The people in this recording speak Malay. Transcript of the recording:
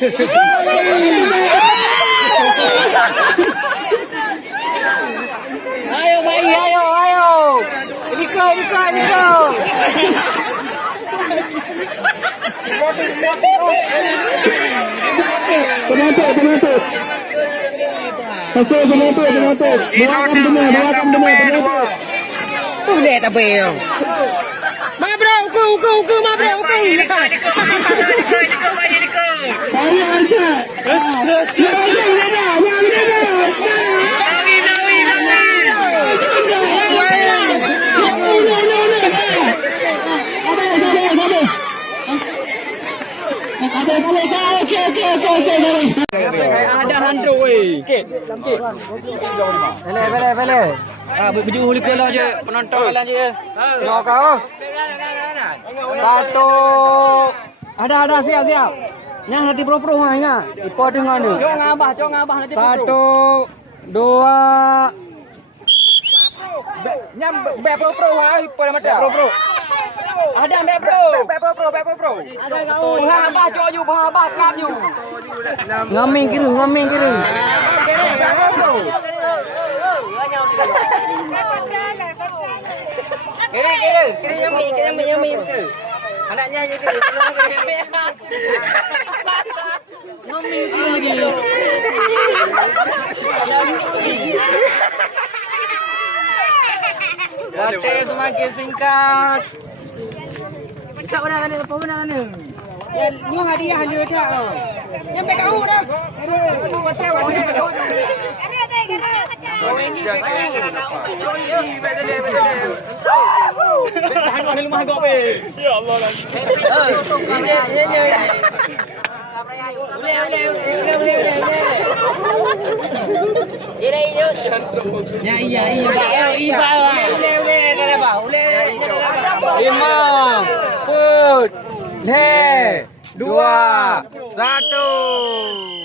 Ayo bayi, ayo. Liko. Penonton. Masuk penonton. Doakan benar. Boleh tak boleh. Ma bro, uku, ma bro, uku. Saya angkat. Ada handuk weh. Okey. Boleh. Baju huli kelah je penonton kalian je. Tengok kau. Satu. Ada siap. Yang nanti pro ingat. Ipo tengok ni. Cok ngabah nanti pro. 1 2 Nyam bek pro hai ipo dah mata. Pro. Ada bek pro. Ada kau. Abah cok you, abah kap you. Ngamin kiri. Kiri nyami. Anaknya je kiri. Ngami kiri lagi. Waktu semakin singkat. Dekat mana? Nyo hadiah dia dah. Yang baik kau dah. Ya Allah lah. Lima, 4, 3, 2, 1.